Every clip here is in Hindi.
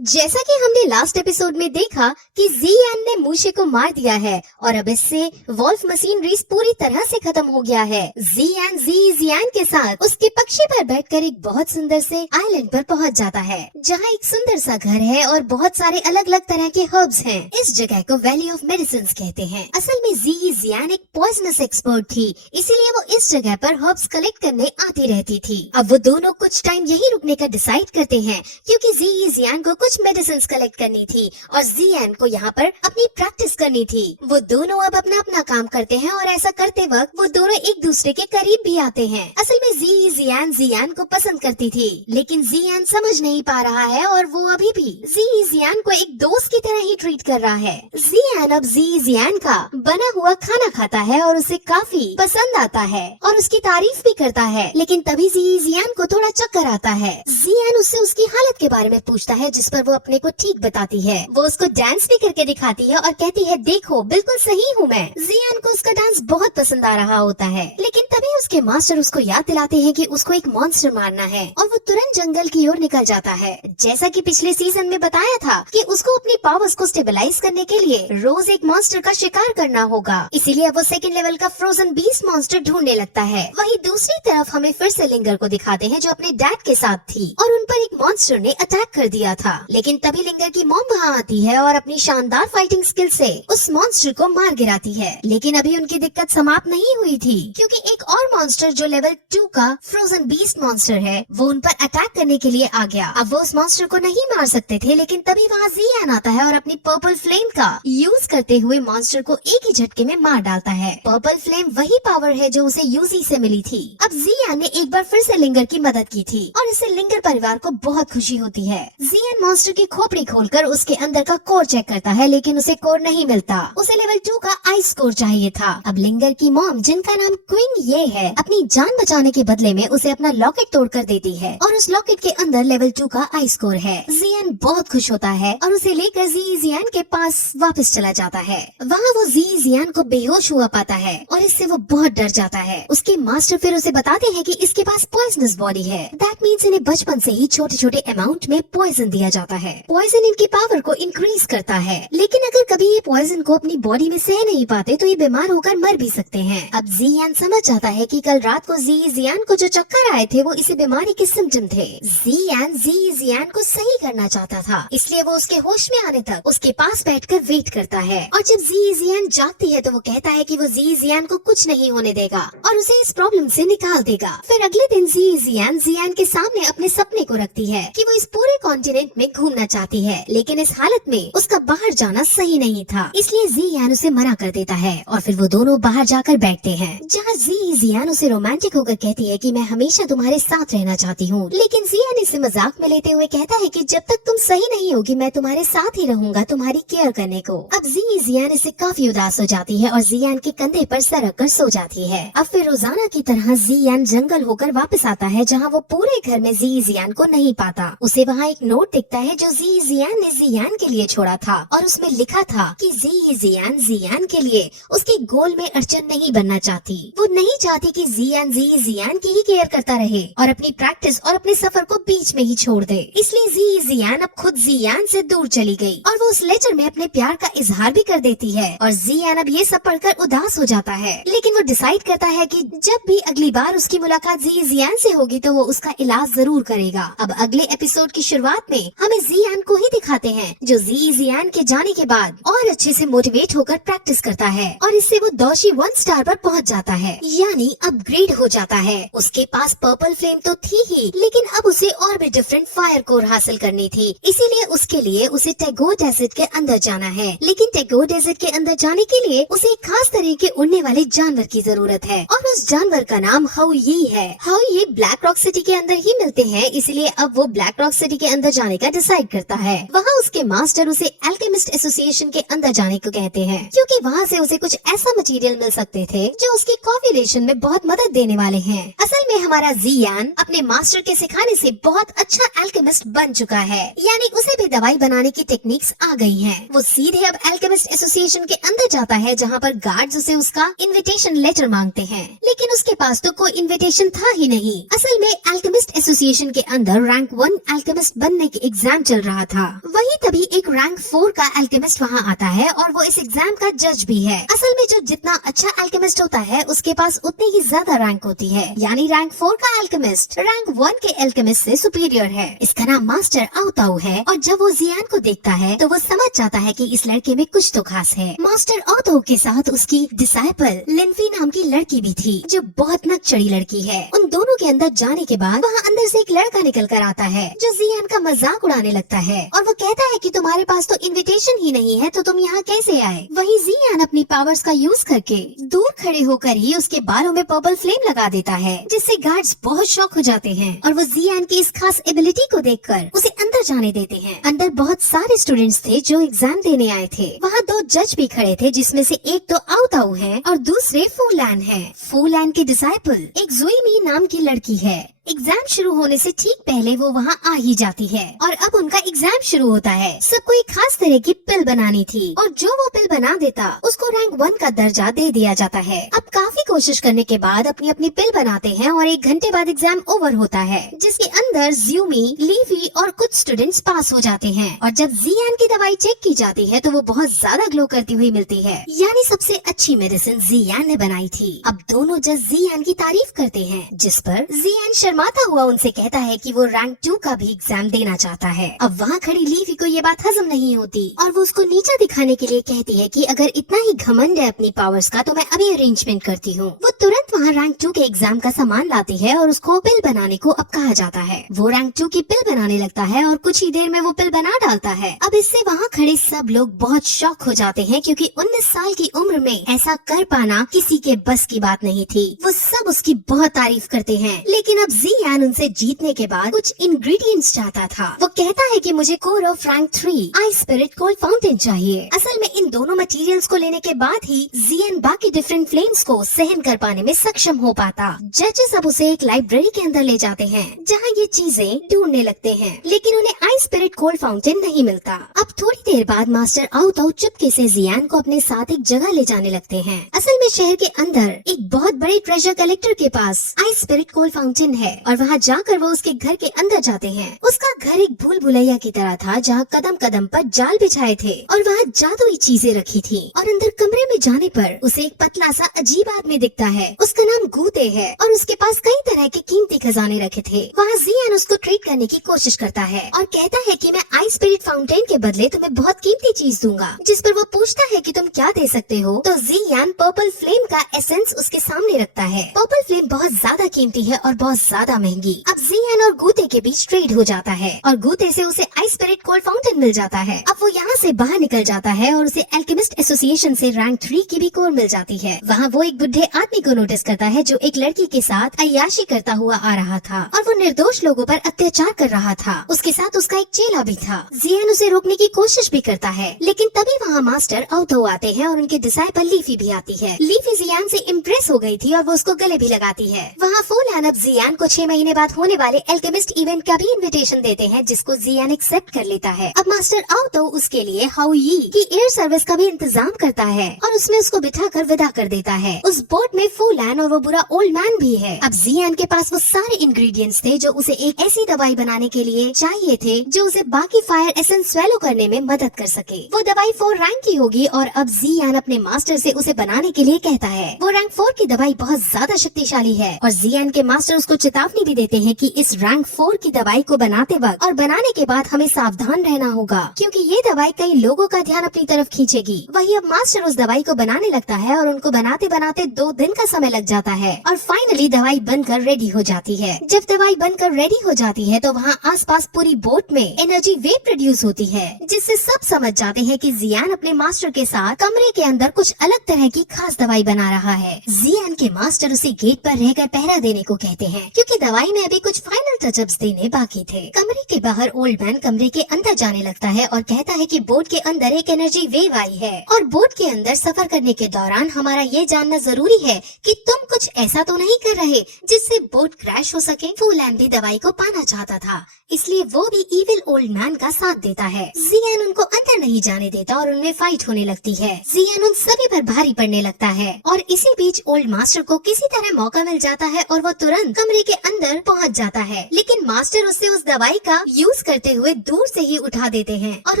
जैसा कि हमने लास्ट एपिसोड में देखा कि ज़ियान ने मूशे को मार दिया है और अब इससे वॉल्फ मशीन रेस पूरी तरह से खत्म हो गया है। ज़ियान के साथ उसके पक्षी पर बैठकर एक बहुत सुंदर से आइलैंड पर पहुंच जाता है, जहां एक सुंदर सा घर है और बहुत सारे अलग अलग तरह के हर्ब्स हैं। इस जगह को वैली ऑफ मेडिसिन कहते हैं। असल में ज़ियान एक पॉइजनस एक्सपर्ट थी, इसीलिए वो इस जगह पर हर्ब्स कलेक्ट करने आती रहती थी। अब वो दोनों कुछ टाइम यही रुकने का डिसाइड करते हैं, क्योंकि ज़ियान को कुछ मेडिसिन कलेक्ट करनी थी और ज़ियान को यहाँ पर अपनी प्रैक्टिस करनी थी। वो दोनों अब अपना अपना काम करते हैं और ऐसा करते वक्त वो दोनों एक दूसरे के करीब भी आते हैं। असल में ज़ियान को पसंद करती थी, लेकिन ज़ियान समझ नहीं पा रहा है और वो अभी भी ज़ियान को एक दोस्त की तरह ही ट्रीट कर रहा है। ज़ियान अब ज़ियान का बना हुआ खाना खाता है और उसे काफी पसंद आता है और उसकी तारीफ भी करता है, लेकिन तभी ज़ियान को थोड़ा चक्कर आता है। ज़ियान उससे उसकी हालत के बारे में पूछता है, जिस पर वो अपने को ठीक बताती है। वो उसको डांस भी करके दिखाती है और कहती है, देखो बिल्कुल सही हूँ मैं। ज़ियान को उसका डांस बहुत पसंद आ रहा होता है, लेकिन तभी उसके मास्टर उसको याद दिलाते हैं कि उसको एक मॉन्स्टर मारना है और वो तुरंत जंगल की ओर निकल जाता है। जैसा कि पिछले सीजन में बताया था कि उसको अपनी पावर्स को स्टेबलाइज करने के लिए रोज एक मॉन्स्टर का शिकार करना होगा, इसीलिए वो सेकंड लेवल का फ्रोजन बीस्ट मॉन्स्टर ढूंढने लगता है। वहीं दूसरी तरफ हमें फिर से लिंगर को दिखाते हैं, जो अपने डैड के साथ थी और उन पर एक मॉन्स्टर ने अटैक कर दिया था। लेकिन तभी लिंगर की मॉम वहाँ आती है और अपनी शानदार फाइटिंग स्किल से उस मॉन्स्टर को मार गिराती है। लेकिन अभी उनकी दिक्कत समाप्त नहीं हुई थी, क्योंकि एक और मॉन्स्टर जो लेवल 2 का फ्रोजन बीस्ट मॉन्स्टर है, वो उन पर अटैक करने के लिए आ गया। अब वो उस मॉन्स्टर को नहीं मार सकते थे, लेकिन तभी वहाँ ज़ियान आता है और अपनी पर्पल फ्लेम का यूज करते हुए मॉन्स्टर को एक ही झटके में मार डालता है। पर्पल फ्लेम वही पावर है जो उसे यूजी से मिली थी। अब ज़ियान ने एक बार फिर से लिंगर की मदद की थी और इससे लिंगर परिवार को बहुत खुशी होती है। ज़ियान मॉन्स्टर की खोपड़ी खोलकर उसके अंदर का कोर चेक करता है, लेकिन उसे कोर नहीं मिलता। उसे लेवल 2 का आइस कोर चाहिए था। अब लिंगर की मॉम, जिनका नाम क्विंग ये है, अपनी जान बचाने के बदले में उसे अपना लॉकेट तोड़ कर देती है और उस लॉकेट के अंदर लेवल 2 का आइस कोर है। ज़ियान बहुत खुश होता है और उसे लेकर ज़ियान के पास वापस चला जाता है। वहाँ वो ज़ियान को बेहोश हुआ पाता है और इससे वो बहुत डर जाता है। उसके मास्टर फिर उसे बताते हैं कि इसके पास पॉइजनस बॉडी है। दैट मीन्स इन्हें बचपन से ही छोटे छोटे अमाउंट में पॉइजन दिया जाता है। पॉइजन इनकी पावर को इंक्रीज करता है, लेकिन अगर कभी ये पॉइजन को अपनी बॉडी में सह नहीं पाते तो ये बीमार होकर मर भी सकते हैं। अब ज़ियान समझ जाता है कि कल रात को ज़ियान को जो चक्कर आए थे वो इसी बीमारी के सिम्टम थे। ज़ियान को सही करना चाहता था, इसलिए वो उसके होश में आने तक उसके पास बैठकर वेट करता है और जब ज़ियान जागती है तो वो कहता है कि वो ज़ियान को कुछ नहीं होने देगा और उसे इस प्रॉब्लम से निकाल देगा। फिर अगले दिन ज़ियान के सामने अपने सपने को रखती है कि वो इस पूरे कॉन्टिनेंट में घूमना चाहती है, लेकिन इस हालत में उसका बाहर जाना सही नहीं था, इसलिए ज़ियान उसे मना कर देता है और फिर वो दोनों बाहर जाकर बैठते हैं, जहाँ ज़ियान उसे रोमांटिक होकर कहती है कि मैं हमेशा तुम्हारे साथ रहना चाहती हूँ। लेकिन ज़ियान इसे मजाक में लेते हुए कहता है कि जब तक तुम सही नहीं होगी मैं तुम्हारे साथ ही रहूंगा तुम्हारी केयर करने को। अब ज़ियान इससे काफी उदास हो जाती है और ज़ियान के कंधे पर सर रख कर सो जाती है। अब फिर रोजाना की तरह ज़ियान जंगल होकर वापस आता है, जहाँ वो पूरे घर में ज़ियान को नहीं पाता। उसे वहाँ एक नोट दिखता है जो ज़ियान ने ज़ियान के लिए छोड़ा था और उसमें लिखा था कि ज़ियान के लिए उसके गोल में अड़चन नहीं बनना चाहती। वो नहीं चाहती कि ज़ियान की ही केयर करता रहे और अपनी प्रैक्टिस और अपने सफर को बीच में ही छोड़ दे। इसलिए ज़ियान अब खुद ज़ियान से दूर चली गई और वो उस लेटर में अपने प्यार का इजहार भी कर देती है और ज़ियान अब ये सब पढ़कर उदास हो जाता है। लेकिन वो डिसाइड करता है कि जब भी अगली बार उसकी मुलाकात ज़ियान से होगी तो वो उसका इलाज जरूर करेगा। अब अगले एपिसोड की शुरुआत में हमें ज़ियान को ही दिखाते हैं, जो ज़ियान के जाने के बाद और अच्छे से मोटिवेट होकर प्रैक्टिस करता है और इससे वो दोषी 1 स्टार पर पहुंच जाता है, यानी अपग्रेड हो जाता है। उसके पास पर्पल फ्लेम तो थी ही, लेकिन अब उसे और भी डिफरेंट फायर कोर हासिल करनी थी, इसीलिए उसके लिए उसे टैगोर डेजर्ट के अंदर जाना है। लेकिन टैगोर डेजर्ट के अंदर जाने के लिए उसे एक खास तरह के उड़ने वाले जानवर की जरूरत है और उस जानवर का नाम हाउई है। हाउई ब्लैक रॉक सिटी के अंदर ही मिलते हैं, इसलिए अब वो ब्लैक रॉक सिटी के अंदर जाने का डिसाइड करता है। वहाँ उसके मास्टर उसे एल्केमिस्ट एसोसिएशन के अंदर जाने को कहते हैं, क्योंकि वहाँ से उसे कुछ ऐसा मटेरियल मिल सकते थे जो उसकी कॉम्बिनेशन में बहुत मदद देने वाले हैं। असल में हमारा ज़ियान अपने मास्टर के सिखाने से बहुत अच्छा एल्केमिस्ट बन चुका है, यानी उसे भी दवाई बनाने की टेक्निक्स आ गई हैं। वो सीधे अब एल्केमिस्ट एसोसिएशन के अंदर जाता है, जहाँ पर गार्ड्स उसे उसका इनविटेशन लेटर मांगते हैं, लेकिन उसके पास तो कोई इनविटेशन था ही नहीं। असल में एल्केमिस्ट एसोसिएशन के अंदर रैंक 1 एल्केमिस्ट बनने के एग्जाम एग्जाम चल रहा था। वही तभी एक रैंक 4 का अल्केमिस्ट वहाँ आता है और वो इस एग्जाम का जज भी है। असल में जो जितना अच्छा अल्केमिस्ट होता है उसके पास उतनी ही ज्यादा रैंक होती है, यानी रैंक 4 का अल्केमिस्ट रैंक 1 के अल्केमिस्ट से सुपीरियर है। इसका नाम मास्टर आओताऊ है और जब वो जियान को देखता है तो वो समझ जाता है कि इस लड़के में कुछ तो खास है। मास्टर आओताऊ के साथ उसकी डिसाइपल लिनफी नाम की लड़की भी थी जो बहुत नकचड़ी लड़की है। उन दोनों के अंदर जाने के बाद वहाँ अंदर से एक लड़का निकल कर आता है जो जियान का मजाक उड़ाने लगता है और वो कहता है कि तुम्हारे पास तो इनविटेशन ही नहीं है तो तुम यहाँ कैसे आए। वहीं जियान अपनी पावर्स का यूज करके दूर खड़े होकर ही उसके बालों में पर्पल फ्लेम लगा देता है जिससे गार्ड्स बहुत शॉक हो जाते हैं और वो जियान की इस खास एबिलिटी को देखकर उसे अंदर जाने देते हैं। अंदर बहुत सारे स्टूडेंट्स थे जो एग्जाम देने आए थे। वहाँ 2 जज भी खड़े थे जिसमें से एक तो आओताऊ है और दूसरे फूलैन है। फूलैन की डिसाइपल एक जुईमी नाम की लड़की है। एग्जाम शुरू होने से ठीक पहले वो वहाँ आ ही जाती है और अब उनका एग्जाम शुरू होता है। सबको एक खास तरह की पिल बनानी थी और जो वो पिल बना देता उसको रैंक 1 का दर्जा दे दिया जाता है। अब काफी कोशिश करने के बाद अपनी अपनी पिल बनाते हैं और 1 घंटे बाद एग्जाम ओवर होता है जिसके अंदर ज्यूमी, लीफी और कुछ स्टूडेंट्स पास हो जाते हैं। और जब जियान की दवाई चेक की जाती है तो वो बहुत ज्यादा ग्लो करती हुई मिलती है, यानी सबसे अच्छी मेडिसिन जियान ने बनाई थी। अब दोनों जज जियान की तारीफ करते हैं जिस पर जियान शर्माता हुआ उनसे कहता है कि वो रैंक 2 का भी एग्जाम देना चाहता है। अब वहाँ खड़ी लीफी को ये बात हजम नहीं होती और वो उसको नीचा दिखाने के लिए कहती है कि अगर इतना ही घमंड है अपनी पावर्स का तो मैं अभी अरेंजमेंट करती हूँ। वो तुरंत वहाँ रैंक 2 के एग्जाम का सामान लाती है और उसको पिल बनाने को अब कहा जाता है। वो रैंक 2 की पिल बनाने लगता है और कुछ ही देर में वो पिल बना डालता है। अब इससे वहाँ खड़े सब लोग बहुत शॉक हो जाते हैं क्योंकि 19 साल की उम्र में ऐसा कर पाना किसी के बस की बात नहीं थी। वो सब उसकी बहुत तारीफ करते हैं, लेकिन अब जियान उनसे जीतने के बाद कुछ इंग्रेडिएंट्स चाहता था। वो कहता है कि मुझे core of rank 3 I spirit cold fountain चाहिए। असल में इन दोनों मटेरियल्स को लेने के बाद ही जियान बाकी डिफरेंट फ्लेम्स को सहन कर पाने में सक्षम हो पाता। जजेस अब उसे एक लाइब्रेरी के अंदर ले जाते हैं जहाँ ये चीजें ढूंढने लगते हैं, लेकिन उन्हें आई स्पिरिट कोल्ड फाउंटेन नहीं मिलता। अब थोड़ी देर बाद मास्टर आओताऊ चुपके से जियान को अपने साथ एक जगह ले जाने लगते हैं। असल में शहर के अंदर एक बहुत बड़े ट्रेजर कलेक्टर के पास आई स्पिरिट कोल्ड फाउंटेन है और वहाँ जाकर वो उसके घर के अंदर जाते हैं। उसका घर एक भूल भुलैया की तरह था जहाँ कदम कदम पर जाल बिछाए थे और वहाँ जादुई चीजें रखी थी। और अंदर कमरे में जाने पर उसे एक पतला सा अजीब आदमी दिखता है। उसका नाम गूते है और उसके पास कई तरह के कीमती खजाने रखे थे। वहाँ जियान उसको ट्रीट करने की कोशिश करता है और कहता है कि मैं आई स्पिरिट फाउंटेन के बदले तुम्हें बहुत कीमती चीज दूंगा। जिस पर वो पूछता है कि तुम क्या दे सकते हो, तो जियान पर्पल फ्लेम का एसेंस उसके सामने रखता है। पर्पल फ्लेम बहुत ज्यादा कीमती है और बहुत ज्यादा महंगी। अब जियान और गूते के बीच ट्रेड हो जाता है और गूते से उसे आई स्पिरिट कोल्ड फाउंटेन मिल जाता है। अब वो यहाँ से बाहर निकल जाता है और उसे एल्केमिस्ट एसोसिएशन से रैंक 3 की भी कोर मिल जाती है। वहाँ वो एक बुढ़े आदमी को नोटिस करता है जो एक लड़की के साथ अय्याशी करता हुआ आ रहा था और वो निर्दोष लोगों पर अत्याचार कर रहा था। उसके साथ उसका एक चेला भी था। जियान उसे रोकने की कोशिश भी करता है, लेकिन तभी वहाँ मास्टर आओताऊ आते हैं और उनके डिसाइपल लीफी भी आती है। लीफी जियान से इम्प्रेस हो गई थी और वो उसको गले भी लगाती है। वहाँ फूलैन अब जियान को 6 महीने बाद होने वाले एल्केमिस्ट इवेंट का भी इनविटेशन देते हैं जिसको जियान एक्सेप्ट कर लेता है। अब मास्टर आओताऊ उसके लिए हाउ यी की एयर सर्विस का भी इंतजाम करता है और उसमें उसको बिठाकर विदा कर देता है। उस बोट में फूलैन और वो बुरा ओल्ड मैन भी है। अब जियान के पास वो सारे इंग्रेडिएंट्स थे जो उसे एक ऐसी दवाई बनाने के लिए चाहिए थे जो उसे बाकी फायर एसेंस स्वेलो करने में मदद कर सके। वो दवाई 4 रैंक की होगी और अब जियान अपने मास्टर से उसे बनाने के लिए कहता है। वो रैंक 4 की दवाई बहुत ज्यादा शक्तिशाली है और जियान के मास्टर उसको चेतावनी भी देते हैं कि इस रैंक 4 की दवाई को बनाते वक्त और बनाने के बाद हमें सावधान रहना होगा क्योंकि ये दवाई कई लोगों का ध्यान अपनी तरफ खींचेगी। वही अब मास्टर उस दवाई को बनाने लगता है और उनको बनाते बनाते 2 दिन का समय लग जाता है और फाइनली दवाई बनकर रेडी हो जाती है। जब दवाई बनकर रेडी हो जाती है तो वहाँ आसपास पूरी बोट में एनर्जी वेव प्रोड्यूस होती है जिससे सब समझ जाते हैं कि जियान अपने मास्टर के साथ कमरे के अंदर कुछ अलग तरह की खास दवाई बना रहा है। जियान के मास्टर उसे गेट पर रहकर पहरा देने को कहते हैं क्योंकि दवाई में अभी कुछ फाइनल टचअप्स देने बाकी थे। कमरे के बाहर ओल्ड मैन कमरे के अंदर जाने लगता है और कहता है कि बोट के अंदर एक एनर्जी वेव आई है और बोट के अंदर सफर करने के दौरान हमारा ये जानना जरूरी है कि तुम कुछ ऐसा तो नहीं कर रहे जिससे बोट क्रैश हो सके। फूलैन भी दवाई को पाना चाहता था, इसलिए वो भी इविल ओल्ड मैन का साथ देता है। जियान उनको अंदर नहीं जाने देता और उनमें फाइट होने लगती है। जियान उन सभी पर भारी पड़ने लगता है और इसी बीच ओल्ड मास्टर को किसी तरह मौका मिल जाता है और वो तुरंत कमरे के अंदर पहुंच जाता है, लेकिन मास्टर उससे उस दवाई का यूज करते हुए दूर से ही उठा देते हैं और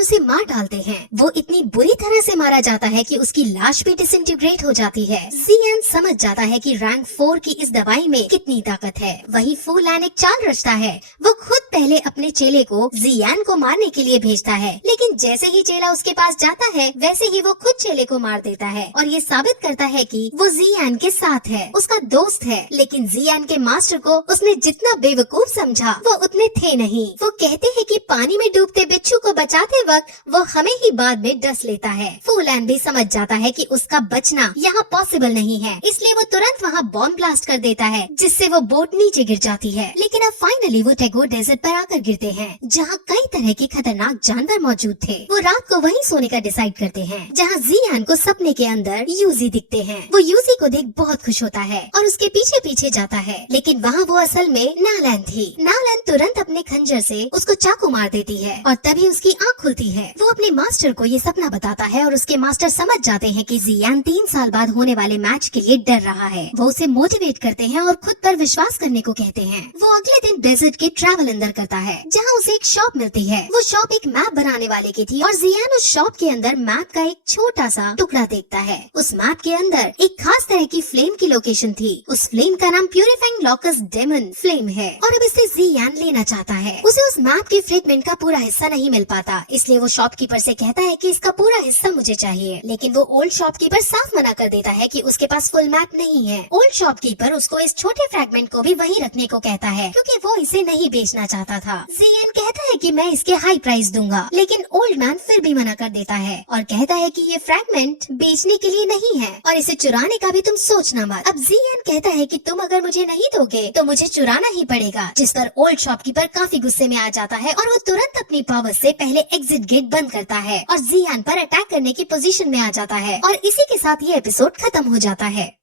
उसे मार डालते हैं। वो इतनी बुरी तरह से मारा जाता है कि उसकी लाश भी डिसइंटीग्रेट हो जाती है। जियान समझ जाता है कि रैंक 4 की इस दवाई में कितनी ताकत है। वही फू लैन एक चाल रचता है। वो खुद पहले अपने चेले को जियान को मारने के लिए भेजता है, लेकिन जैसे ही चेला उसके पास जाता है वैसे ही वो खुद चेले को मार देता है और ये साबित करता है कि वो जियान के साथ है, उसका दोस्त है। लेकिन जियान के मास्टर को उसने जितना बेवकूफ समझा वो उतने थे नहीं। वो कहते हैं कि पानी में डूबते बिच्छू को बचाते वक्त वो हमें ही बाद में डस लेता है। फू लैन भी समझ जाता है कि उसका बचना यहाँ पॉसिबल नहीं है, इसलिए वो तुरंत वहाँ बॉम्ब ब्लास्ट कर देता है जिससे वो बोट नीचे गिर जाती है। लेकिन अब फाइनली वो टैगोर डेजर्ट पर आकर गिरते हैं जहाँ कई तरह के खतरनाक जानवर मौजूद थे। वो रात को वहीं सोने का डिसाइड करते हैं जहाँ जियान को सपने के अंदर यूजी दिखते हैं। वो यूजी को देख बहुत खुश होता है और उसके पीछे पीछे जाता है, लेकिन वहाँ वो असल में नालैन थी। नालैन तुरंत अपने खंजर से उसको चाकू मार देती है और तभी उसकी आँख खुलती है। वो अपने मास्टर को ये सपना बताता है और उसके मास्टर समझ जाते हैं कि जियान 3 साल बाद होने वाले मैच के लिए डर रहा है। वो उसे मोटिवेट करते हैं और खुद पर विश्वास करने को कहते हैं। वो अगले दिन डेजर्ट के ट्रैवल अंदर करता है जहाँ उसे एक शॉप मिलती है। वो शॉप एक मैप बनाने वाले की थी और जियान उस शॉप के अंदर मैप का एक छोटा सा टुकड़ा देखता है। उस मैप के अंदर एक खास तरह की फ्लेम की लोकेशन थी। उस फ्लेम का नाम प्यूरिफाइंग लॉकस डेमन फ्लेम है और अब इसे जियान लेना चाहता है। उसे उस मैप की फ्रेगमेंट का पूरा हिस्सा नहीं मिल पाता, इसलिए वो शॉपकीपर से कहता है कि इसका पूरा हिस्सा मुझे चाहिए, लेकिन वो ओल्ड शॉपकीपर साफ मना कर देता है कि उसके पास फुल मैप नहीं है। ओल्ड शॉपकीपर उसको इस छोटे फ्रैगमेंट को भी वहीं रखने को कहता है क्योंकि वो इसे नहीं बेचना चाहता था। जियान कहता है कि मैं इसके हाई प्राइस दूंगा, लेकिन ओल्ड मैन फिर भी मना कर देता है और कहता है कि ये फ्रैगमेंट बेचने के लिए नहीं है और इसे चुराने का भी तुम सोचना मत। अब जियान कहता है कि तुम अगर मुझे नहीं दोगे तो मुझे चुराना ही पड़ेगा, जिस पर ओल्ड शॉपकीपर काफी गुस्से में आ जाता है और वो तुरंत अपनी पावर से पहले एग्जिट गेट बंद करता है और जियान पर अटैक करने की पोजीशन में आ जाता है और इसी के साथ ये एपिसोड खत्म हो जाता है।